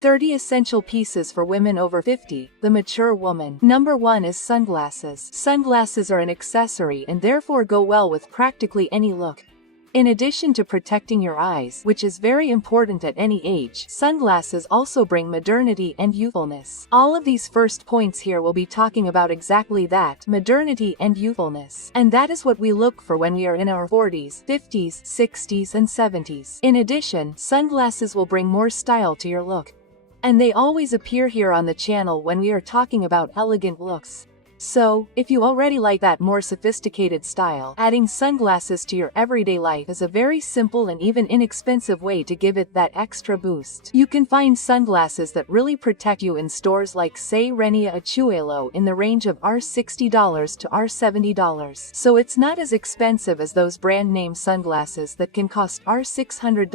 30 essential pieces for women over 50, the mature woman. Number 1 is sunglasses. Sunglasses are an accessory and therefore go well with practically any look. In addition to protecting your eyes, which is very important at any age, sunglasses also bring modernity and youthfulness. All of these first points here will be talking about exactly that, modernity and youthfulness. And that is what we look for when we are in our 40s, 50s, 60s, and 70s. In addition, sunglasses will bring more style to your look. And they always appear here on the channel when we are talking about elegant looks. So, if you already like that more sophisticated style, adding sunglasses to your everyday life is a very simple and even inexpensive way to give it that extra boost. You can find sunglasses that really protect you in stores like say Renia Achuelo in the range of $60 to $70. So it's not as expensive as those brand name sunglasses that can cost $600,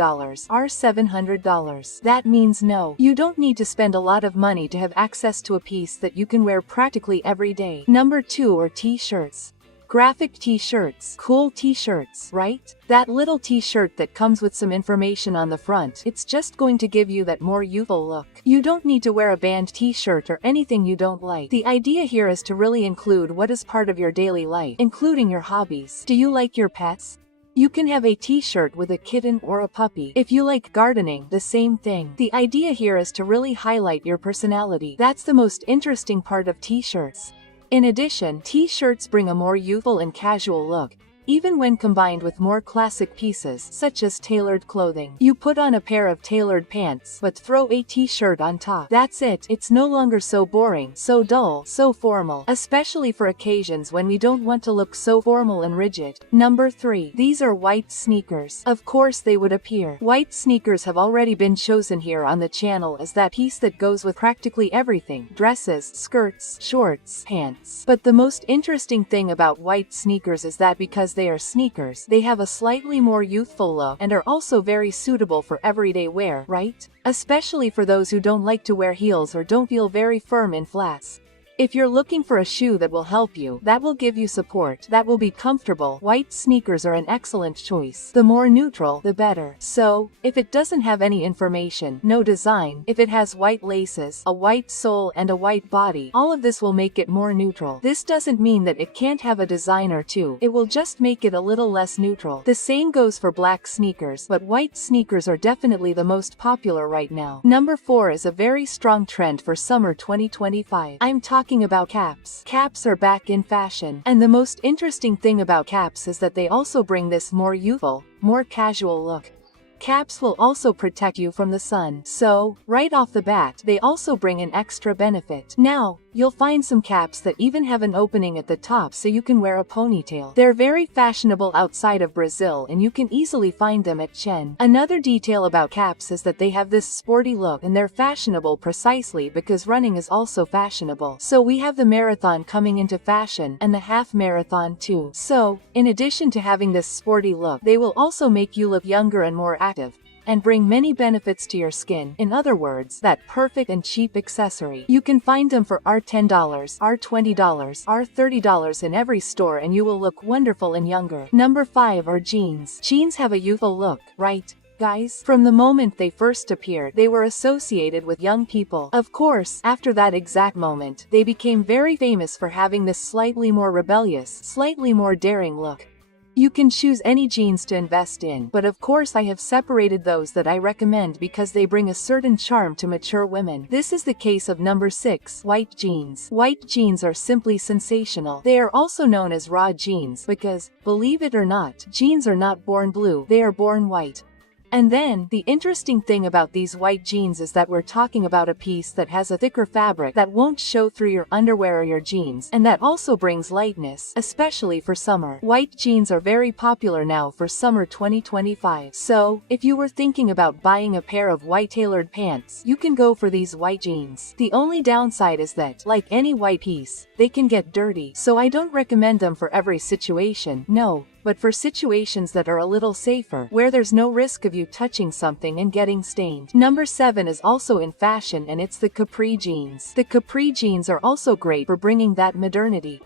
$700. That means no, you don't need to spend a lot of money to have access to a piece that you can wear practically every day. Number 2 are t-shirts. Graphic t-shirts. Cool t-shirts, right? That little t-shirt that comes with some information on the front. It's just going to give you that more youthful look. You don't need to wear a band t-shirt or anything you don't like. The idea here is to really include what is part of your daily life, including your hobbies. Do you like your pets? You can have a t-shirt with a kitten or a puppy. If you like gardening, the same thing. The idea here is to really highlight your personality. That's the most interesting part of t-shirts. In addition, t-shirts bring a more youthful and casual look, even when combined with more classic pieces, such as tailored clothing. You put on a pair of tailored pants, but throw a t-shirt on top. That's it. It's no longer so boring, so dull, so formal, especially for occasions when we don't want to look so formal and rigid. Number 3. These are white sneakers. Of course they would appear. White sneakers have already been chosen here on the channel as that piece that goes with practically everything: dresses, skirts, shorts, pants. But the most interesting thing about white sneakers is that because they are sneakers, they have a slightly more youthful look and are also very suitable for everyday wear, right? Especially for those who don't like to wear heels or don't feel very firm in flats. If you're looking for a shoe that will help you, that will give you support, that will be comfortable, white sneakers are an excellent choice. The more neutral, the better. So, if it doesn't have any information, no design, if it has white laces, a white sole and a white body, all of this will make it more neutral. This doesn't mean that it can't have a design or two, it will just make it a little less neutral. The same goes for black sneakers, but white sneakers are definitely the most popular right now. Number 4 is a very strong trend for summer 2025. I'm talking about caps. Caps are back in fashion, and the most interesting thing about caps is that they also bring this more youthful, more casual look. Caps will also protect you from the sun, so, right off the bat, they also bring an extra benefit. Now, you'll find some caps that even have an opening at the top so you can wear a ponytail. They're very fashionable outside of Brazil and you can easily find them at Shein. Another detail about caps is that they have this sporty look and they're fashionable precisely because running is also fashionable. So we have the marathon coming into fashion and the half marathon too. So, in addition to having this sporty look, they will also make you look younger and more active, and bring many benefits to your skin. In other words, that perfect and cheap accessory. You can find them for $10, $20, $30 in every store and you will look wonderful and younger. Number 5 are jeans. Jeans have a youthful look, right? Guys, from the moment they first appeared, they were associated with young people. Of course, after that exact moment, they became very famous for having this slightly more rebellious, slightly more daring look. You can choose any jeans to invest in, but of course I have separated those that I recommend because they bring a certain charm to mature women. This is the case of number 6, white jeans. White jeans are simply sensational. They are also known as raw jeans because, believe it or not, jeans are not born blue, they are born white. And then, the interesting thing about these white jeans is that we're talking about a piece that has a thicker fabric that won't show through your underwear or your jeans, and that also brings lightness, especially for summer. White jeans are very popular now for summer 2025. So, if you were thinking about buying a pair of white tailored pants, you can go for these white jeans. The only downside is that, like any white piece, they can get dirty. So I don't recommend them for every situation, no. But for situations that are a little safer, where there's no risk of you touching something and getting stained. Number 7 is also in fashion and it's the capri jeans. The capri jeans are also great for bringing that modernity.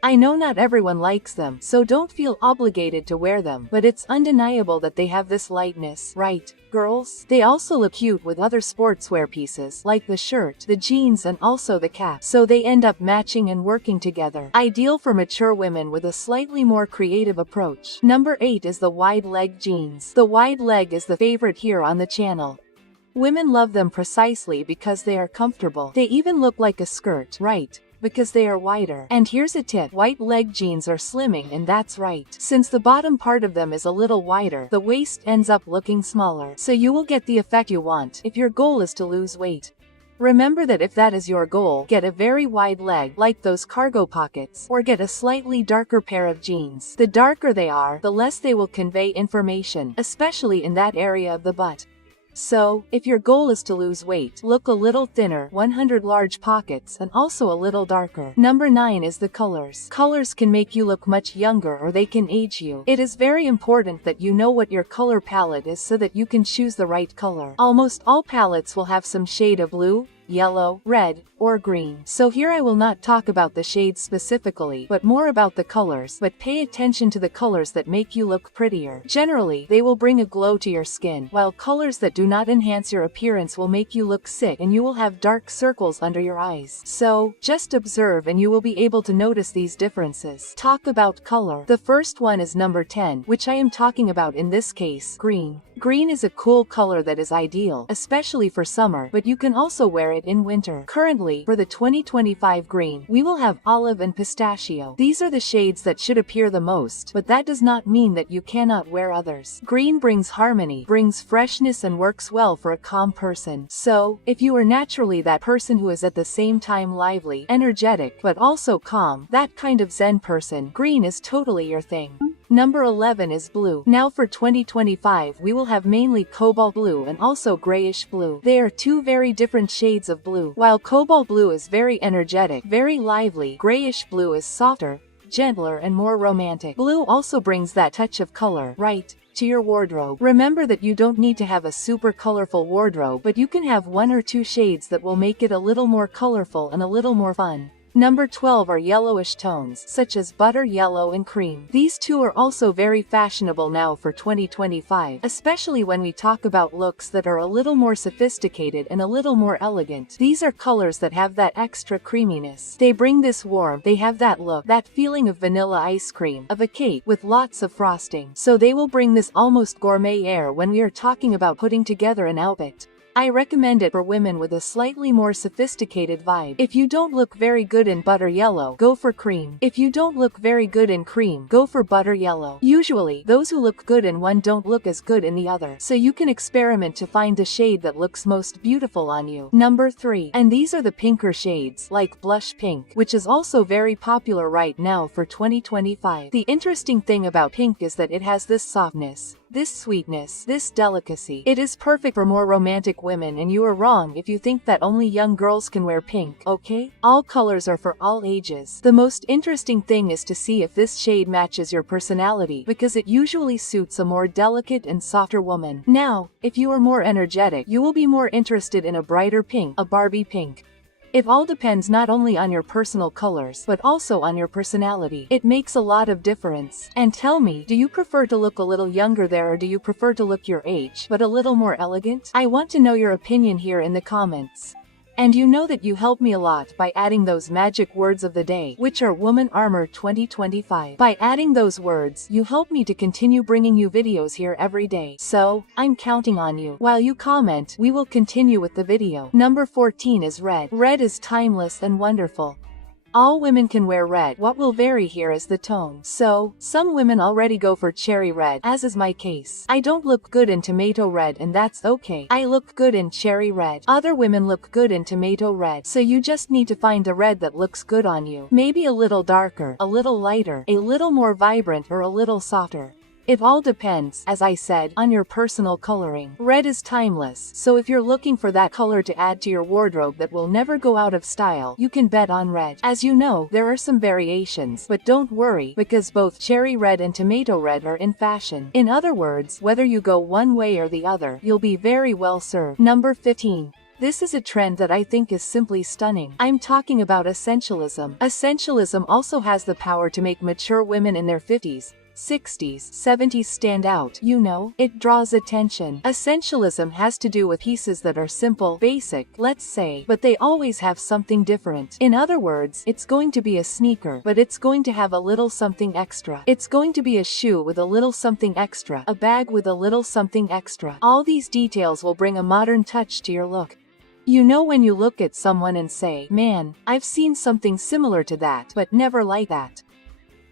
I know not everyone likes them, so don't feel obligated to wear them, but it's undeniable that they have this lightness, right, girls? They also look cute with other sportswear pieces, like the shirt, the jeans and also the cap, so they end up matching and working together. Ideal for mature women with a slightly more creative approach. Number 8 is the wide leg jeans. The wide leg is the favorite here on the channel. Women love them precisely because they are comfortable. They even look like a skirt, right? Because they are wider. And here's a tip, wide leg jeans are slimming, and that's right. Since the bottom part of them is a little wider, the waist ends up looking smaller, so you will get the effect you want if your goal is to lose weight. Remember that if that is your goal, get a very wide leg, like those cargo pockets, or get a slightly darker pair of jeans. The darker they are, the less they will convey information, especially in that area of the butt. So, if your goal is to lose weight, look a little thinner, 100 large pockets, and also a little darker. Number 9 is the colors. Colors can make you look much younger or they can age you. It is very important that you know what your color palette is so that you can choose the right color. Almost all palettes will have some shade of blue, yellow, red, or green. So here I will not talk about the shades specifically, but more about the colors, but pay attention to the colors that make you look prettier. Generally, they will bring a glow to your skin, while colors that do not enhance your appearance will make you look sick and you will have dark circles under your eyes. So, just observe and you will be able to notice these differences. Talk about color. The first one is number 10, which I am talking about in this case, green. Green is a cool color that is ideal, especially for summer, but you can also wear it in winter. Currently, for the 2025 green, we will have olive and pistachio. These are the shades that should appear the most, but that does not mean that you cannot wear others. Green brings harmony, brings freshness and works well for a calm person. So, if you are naturally that person who is at the same time lively, energetic, but also calm, that kind of zen person, green is totally your thing. Number 11 is blue. Now for 2025 we will have mainly cobalt blue and also grayish blue. They are two very different shades of blue. While cobalt blue is very energetic, very lively, grayish blue is softer, gentler and more romantic. Blue also brings that touch of color, right, to your wardrobe. Remember that you don't need to have a super colorful wardrobe, but you can have one or two shades that will make it a little more colorful and a little more fun. Number 12 are yellowish tones, such as butter yellow and cream. These two are also very fashionable now for 2025, especially when we talk about looks that are a little more sophisticated and a little more elegant. These are colors that have that extra creaminess. They bring this warmth, they have that look, that feeling of vanilla ice cream, of a cake with lots of frosting. So they will bring this almost gourmet air when we are talking about putting together an outfit. I recommend it for women with a slightly more sophisticated vibe. If you don't look very good in butter yellow, go for cream. If you don't look very good in cream, go for butter yellow. Usually, those who look good in one don't look as good in the other, so you can experiment to find the shade that looks most beautiful on you. Number 3. And these are the pinker shades, like blush pink, which is also very popular right now for 2025. The interesting thing about pink is that it has this softness, this sweetness, this delicacy. It is perfect for more romantic women, and you are wrong if you think that only young girls can wear pink, okay? All colors are for all ages. The most interesting thing is to see if this shade matches your personality, because it usually suits a more delicate and softer woman. Now, if you are more energetic, you will be more interested in a brighter pink, a Barbie pink. It all depends not only on your personal colors, but also on your personality. It makes a lot of difference. And tell me, do you prefer to look a little younger there, or do you prefer to look your age, but a little more elegant? I want to know your opinion here in the comments. And you know that you help me a lot by adding those magic words of the day, which are Woman Armor 2025. By adding those words, you help me to continue bringing you videos here every day. So, I'm counting on you. While you comment, we will continue with the video. Number 14 is red. Red is timeless and wonderful. All women can wear red. What will vary here is the tone. So, some women already go for cherry red, as is my case. I don't look good in tomato red, and that's okay. I look good in cherry red. Other women look good in tomato red. So you just need to find a red that looks good on you. Maybe a little darker, a little lighter, a little more vibrant, or a little softer. It all depends, as I said, on your personal coloring. Red is timeless, so if you're looking for that color to add to your wardrobe that will never go out of style, you can bet on red. As you know, there are some variations, but don't worry, because both cherry red and tomato red are in fashion. In other words, whether you go one way or the other, you'll be very well served. Number 15. This is a trend that I think is simply stunning. I'm talking about essentialism. Essentialism also has the power to make mature women in their 50s, 60s, 70s stand out. You know, it draws attention. Essentialism has to do with pieces that are simple, basic, let's say, but they always have something different. In other words, it's going to be a sneaker, but it's going to have a little something extra. It's going to be a shoe with a little something extra, a bag with a little something extra. All these details will bring a modern touch to your look. You know when you look at someone and say, man, I've seen something similar to that, but never like that.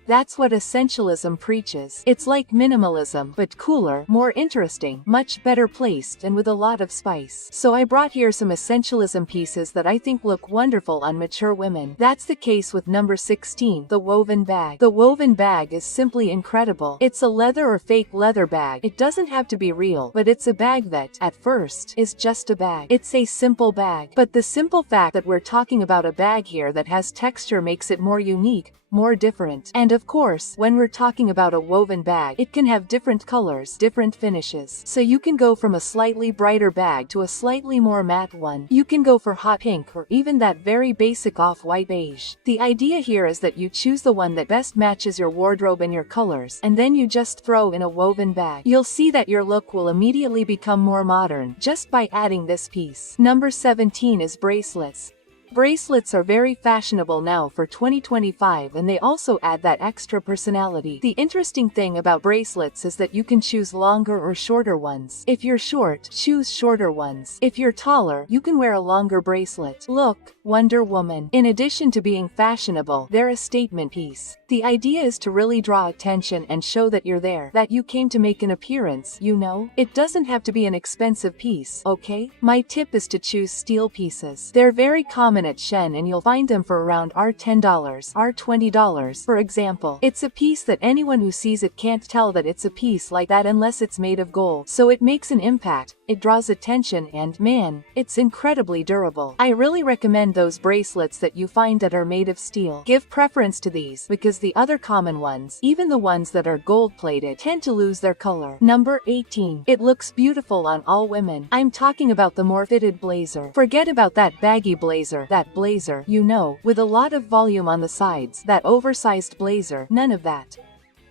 That's what essentialism preaches. It's like minimalism, but cooler, more interesting, much better placed, and with a lot of spice. So I brought here some essentialism pieces that I think look wonderful on mature women. That's the case with number 16, the woven bag. The woven bag is simply incredible. It's a leather or fake leather bag. It doesn't have to be real, but it's a bag that, at first, is just a bag. It's a simple bag. But the simple fact that we're talking about a bag here that has texture makes it more unique, more different. And of course, when we're talking about a woven bag, it can have different colors, different finishes. So you can go from a slightly brighter bag to a slightly more matte one. You can go for hot pink or even that very basic off-white beige. The idea here is that you choose the one that best matches your wardrobe and your colors, and then you just throw in a woven bag. You'll see that your look will immediately become more modern just by adding this piece. Number 17 is bracelets. Bracelets are very fashionable now for 2025, and they also add that extra personality. The interesting thing about bracelets is that you can choose longer or shorter ones. If you're short, choose shorter ones. If you're taller, you can wear a longer bracelet. Look, Wonder Woman. In addition to being fashionable, they're a statement piece. The idea is to really draw attention and show that you're there, that you came to make an appearance, you know? It doesn't have to be an expensive piece, okay? My tip is to choose steel pieces. They're very common at Shein, and you'll find them for around $10, $20. For example, it's a piece that anyone who sees it can't tell that it's a piece like that unless it's made of gold. So it makes an impact, it draws attention, and man, it's incredibly durable. I really recommend those bracelets that you find that are made of steel. Give preference to these because the other common ones, even the ones that are gold-plated, tend to lose their color. Number 18. It looks beautiful on all women. I'm talking about the more fitted blazer. Forget about that baggy blazer, that blazer, you know, with a lot of volume on the sides, that oversized blazer, none of that.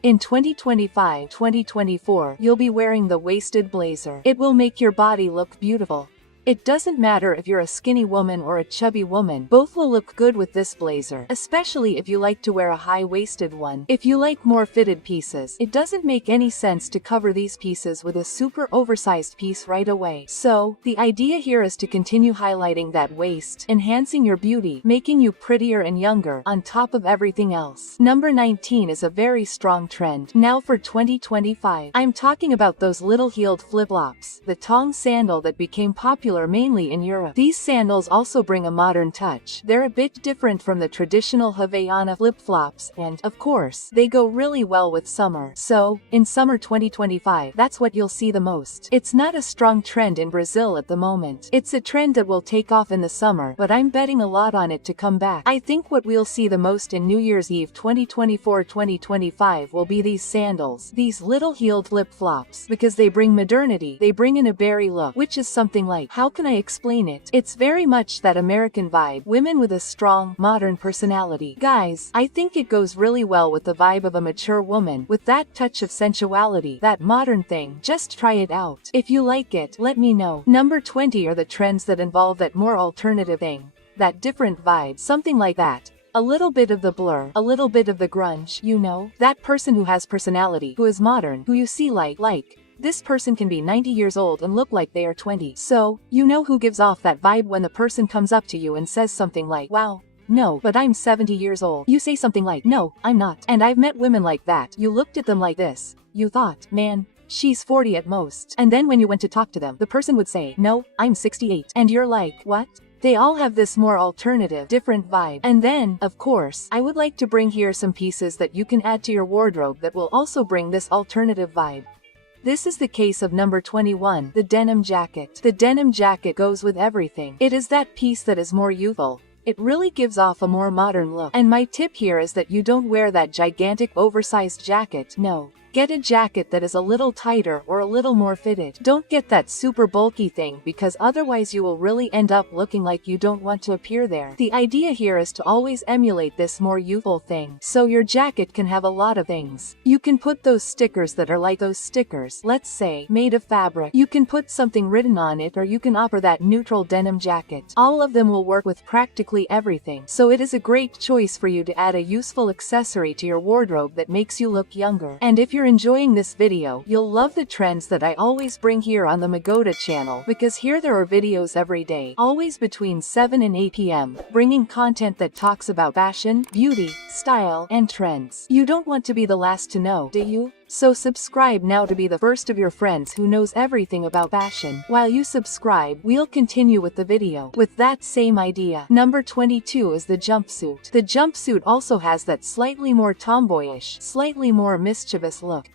In 2025-2024, you'll be wearing the waisted blazer. It will make your body look beautiful. It doesn't matter if you're a skinny woman or a chubby woman, both will look good with this blazer, especially if you like to wear a high-waisted one. If you like more fitted pieces, it doesn't make any sense to cover these pieces with a super oversized piece right away. So, the idea here is to continue highlighting that waist, enhancing your beauty, making you prettier and younger, on top of everything else. Number 19 is a very strong trend. Now for 2025. I'm talking about those little heeled flip-flops, the tong sandal that became popular mainly in Europe. These sandals also bring a modern touch. They're a bit different from the traditional Havaiana flip-flops, and, of course, they go really well with summer. So, in summer 2025, that's what you'll see the most. It's not a strong trend in Brazil at the moment. It's a trend that will take off in the summer, but I'm betting a lot on it to come back. I think what we'll see the most in New Year's Eve 2024-2025 will be these sandals, these little heeled flip-flops, because they bring modernity, they bring in a berry look, which is something like, how can I explain it? It's very much that American vibe, women with a strong, modern personality. Guys, I think it goes really well with the vibe of a mature woman, with that touch of sensuality, that modern thing. Just try it out. If you like it, let me know. Number 20 are the trends that involve that more alternative thing, that different vibe, something like that. A little bit of the blur, a little bit of the grunge, you know? That person who has personality, who is modern, who you see like. This person can be 90 years old and look like they are 20. So, you know who gives off that vibe when the person comes up to you and says something like, wow, no, but I'm 70 years old. You say something like, no, I'm not. And I've met women like that. You looked at them like this. You thought, man, she's 40 at most. And then when you went to talk to them, the person would say, no, I'm 68. And you're like, what? They all have this more alternative, different vibe. And then, of course, I would like to bring here some pieces that you can add to your wardrobe that will also bring this alternative vibe. This is the case of number 21, the denim jacket. The denim jacket goes with everything. It is that piece that is more youthful. It really gives off a more modern look. And my tip here is that you don't wear that gigantic oversized jacket. No. Get a jacket that is a little tighter or a little more fitted. Don't get that super bulky thing because otherwise you will really end up looking like you don't want to appear there. The idea here is to always emulate this more youthful thing. So your jacket can have a lot of things. You can put those stickers that are like those stickers, let's say, made of fabric. You can put something written on it, or you can opt for that neutral denim jacket. All of them will work with practically everything. So it is a great choice for you to add a useful accessory to your wardrobe that makes you look younger. And if you're enjoying this video, you'll love the trends that I always bring here on the Magoda channel, because here there are videos every day, always between 7 and 8 p.m., bringing content that talks about fashion, beauty, style, and trends. You don't want to be the last to know, do you? So subscribe now to be the first of your friends who knows everything about fashion. While you subscribe, we'll continue with the video. With that same idea. Number 22 is the jumpsuit. The jumpsuit also has that slightly more tomboyish, slightly more mischievous look.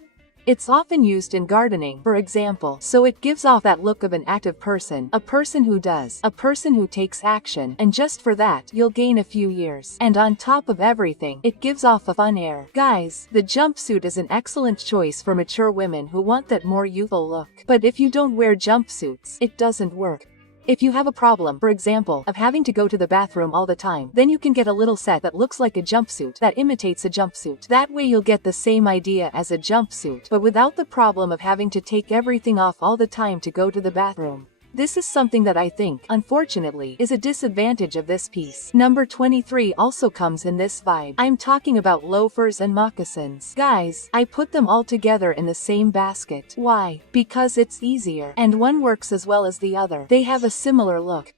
It's often used in gardening, for example, so it gives off that look of an active person, a person who does, a person who takes action, and just for that, you'll gain a few years. And on top of everything, it gives off a fun air. Guys, the jumpsuit is an excellent choice for mature women who want that more youthful look. But if you don't wear jumpsuits, it doesn't work. If you have a problem, for example, of having to go to the bathroom all the time, then you can get a little set that looks like a jumpsuit, that imitates a jumpsuit. That way you'll get the same idea as a jumpsuit, but without the problem of having to take everything off all the time to go to the bathroom. This is something that I think, unfortunately, is a disadvantage of this piece. Number 23 also comes in this vibe. I'm talking about loafers and moccasins. Guys, I put them all together in the same basket. Why? Because it's easier, and one works as well as the other. They have a similar look.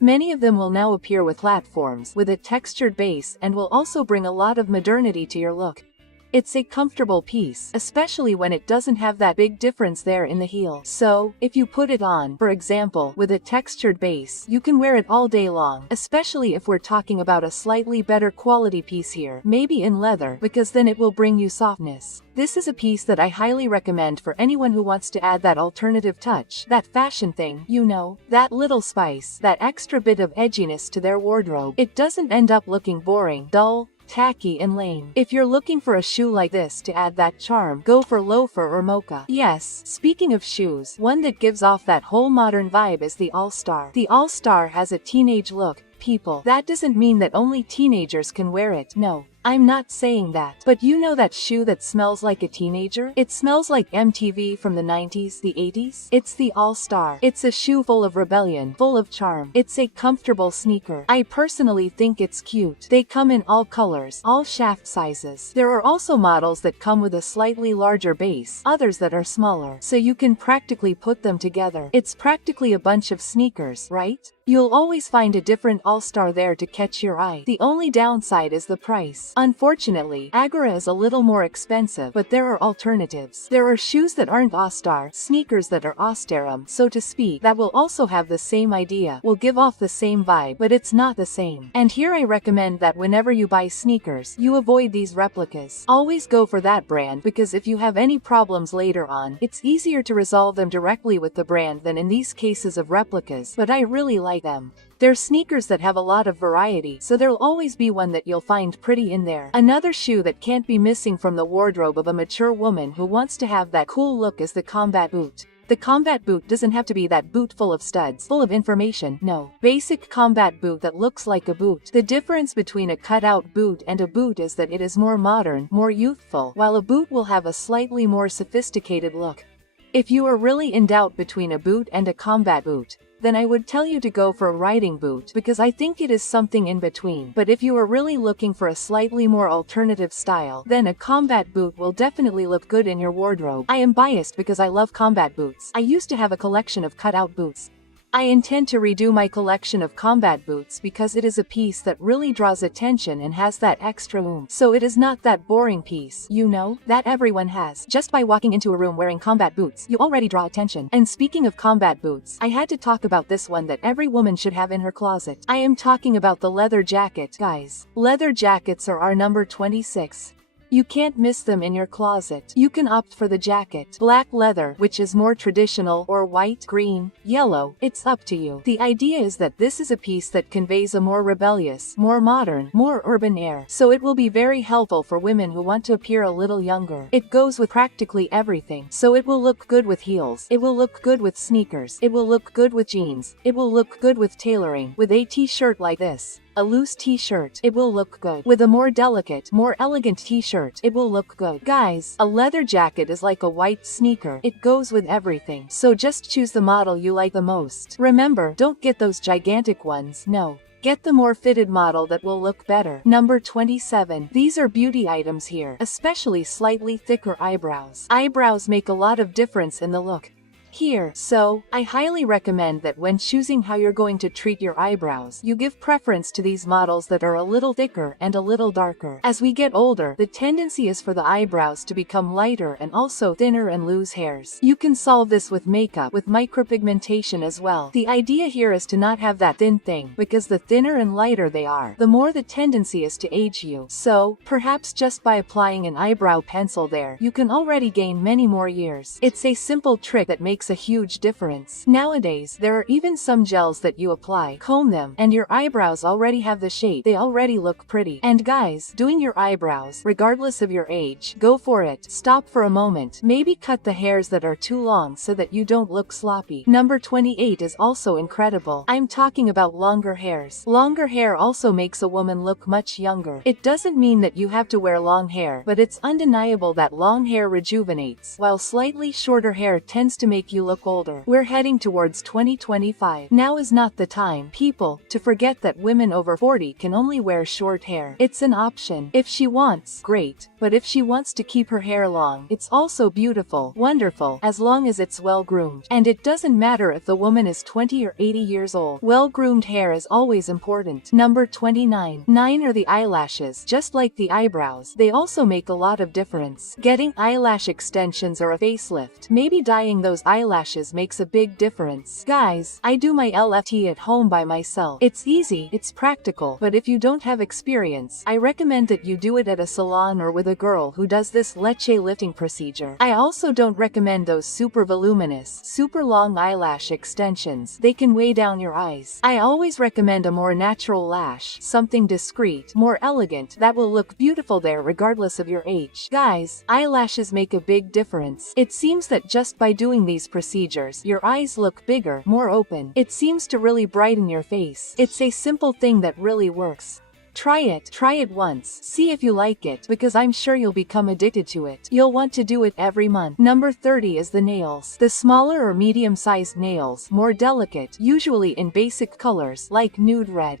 Many of them will now appear with platforms, with a textured base, and will also bring a lot of modernity to your look. It's a comfortable piece, especially when it doesn't have that big difference there in the heel. So, if you put it on, for example, with a textured base, you can wear it all day long, especially if we're talking about a slightly better quality piece here, maybe in leather, because then it will bring you softness. This is a piece that I highly recommend for anyone who wants to add that alternative touch, that fashion thing, you know, that little spice, that extra bit of edginess to their wardrobe. It doesn't end up looking boring, dull, tacky, and lame. If you're looking for a shoe like this to add that charm, go for loafer or mocha. Yes, speaking of shoes, one that gives off that whole modern vibe is the All-Star. The All-Star has a teenage look, people. That doesn't mean that only teenagers can wear it. No, I'm not saying that. But you know that shoe that smells like a teenager? It smells like MTV from the 90s, the 80s? It's the All-Star. It's a shoe full of rebellion, full of charm. It's a comfortable sneaker. I personally think it's cute. They come in all colors, all shaft sizes. There are also models that come with a slightly larger base, others that are smaller, so you can practically put them together. It's practically a bunch of sneakers, right? You'll always find a different All-Star there to catch your eye. The only downside is the price. Unfortunately, Agora is a little more expensive, but there are alternatives. There are shoes that aren't All-Star, sneakers that are Austerum, so to speak, that will also have the same idea, will give off the same vibe, but it's not the same. And here I recommend that whenever you buy sneakers, you avoid these replicas. Always go for that brand, because if you have any problems later on, it's easier to resolve them directly with the brand than in these cases of replicas, but I really like them. They're sneakers that have a lot of variety, so there'll always be one that you'll find pretty in there. Another shoe that can't be missing from the wardrobe of a mature woman who wants to have that cool look is the combat boot. The combat boot doesn't have to be that boot full of studs, full of information, no. Basic combat boot that looks like a boot. The difference between a cutout boot and a boot is that it is more modern, more youthful, while a boot will have a slightly more sophisticated look. If you are really in doubt between a boot and a combat boot, then I would tell you to go for a riding boot, because I think it is something in between. But if you are really looking for a slightly more alternative style, then a combat boot will definitely look good in your wardrobe. I am biased because I love combat boots. I used to have a collection of cutout boots. I intend to redo my collection of combat boots because it is a piece that really draws attention and has that extra oomph. So it is not that boring piece, you know, that everyone has. Just by walking into a room wearing combat boots, you already draw attention. And speaking of combat boots, I had to talk about this one that every woman should have in her closet. I am talking about the leather jacket, guys. Leather jackets are our number 26. You can't miss them in your closet. You can opt for the jacket, black leather, which is more traditional, or white, green, yellow, it's up to you. The idea is that this is a piece that conveys a more rebellious, more modern, more urban air, so it will be very helpful for women who want to appear a little younger. It goes with practically everything, so it will look good with heels, it will look good with sneakers, it will look good with jeans, it will look good with tailoring, with a t-shirt like this. A loose t-shirt, it will look good. With a more delicate, more elegant t-shirt, it will look good. Guys, a leather jacket is like a white sneaker. It goes with everything. So just choose the model you like the most. Remember, don't get those gigantic ones, no. Get the more fitted model that will look better. Number 27. These are beauty items here, especially slightly thicker eyebrows. Eyebrows make a lot of difference in the look here, so I highly recommend that when choosing how you're going to treat your eyebrows, you give preference to these models that are a little thicker and a little darker. As we get older, the tendency is for the eyebrows to become lighter and also thinner and lose hairs. You can solve this with makeup, with micropigmentation as well. The idea here is to not have that thin thing, because the thinner and lighter they are, the more the tendency is to age you. So, perhaps just by applying an eyebrow pencil there, you can already gain many more years. It's a simple trick that makes a huge difference. Nowadays, there are even some gels that you apply, comb them, and your eyebrows already have the shape. They already look pretty. And guys, doing your eyebrows, regardless of your age, go for it. Stop for a moment. Maybe cut the hairs that are too long so that you don't look sloppy. Number 28 is also incredible. I'm talking about longer hairs. Longer hair also makes a woman look much younger. It doesn't mean that you have to wear long hair, but it's undeniable that long hair rejuvenates, while slightly shorter hair tends to make you look older. We're heading towards 2025. Now is not the time, people, to forget that women over 40 can only wear short hair. It's an option. If she wants, great. But if she wants to keep her hair long, it's also beautiful, wonderful, as long as it's well groomed. And it doesn't matter if the woman is 20 or 80 years old. Well groomed hair is always important. Number 29. 9 are the eyelashes. Just like the eyebrows, they also make a lot of difference. Getting eyelash extensions or a facelift, maybe dyeing those eyelashes makes a big difference. Guys, I do my LFT at home by myself. It's easy, it's practical, but if you don't have experience, I recommend that you do it at a salon or with a girl who does this leche lifting procedure. I also don't recommend those super voluminous, super long eyelash extensions. They can weigh down your eyes. I always recommend a more natural lash, something discreet, more elegant, that will look beautiful there regardless of your age. Guys, eyelashes make a big difference. It seems that just by doing these procedures, your eyes look bigger, more open. It seems to really brighten your face. It's a simple thing that really works. Try it once, see if you like it, because I'm sure you'll become addicted to it. You'll want to do it every month. Number 30 is the nails. The smaller or medium-sized nails, more delicate, usually in basic colors like nude red.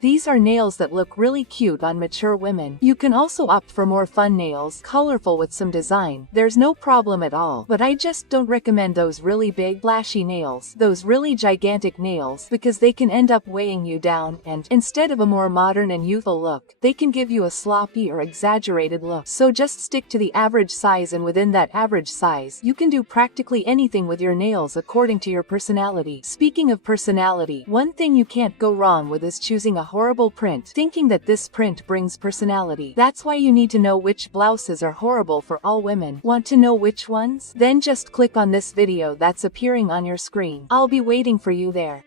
These are nails that look really cute on mature women. You can also opt for more fun nails, colorful with some design. There's no problem at all, but I just don't recommend those really big, flashy nails, those really gigantic nails, because they can end up weighing you down, and instead of a more modern and youthful look, they can give you a sloppy or exaggerated look. So just stick to the average size, and within that average size, you can do practically anything with your nails according to your personality. Speaking of personality, one thing you can't go wrong with is choosing a horrible print, thinking that this print brings personality. That's why you need to know which blouses are horrible for all women. Want to know which ones? Then just click on this video that's appearing on your screen. I'll be waiting for you there.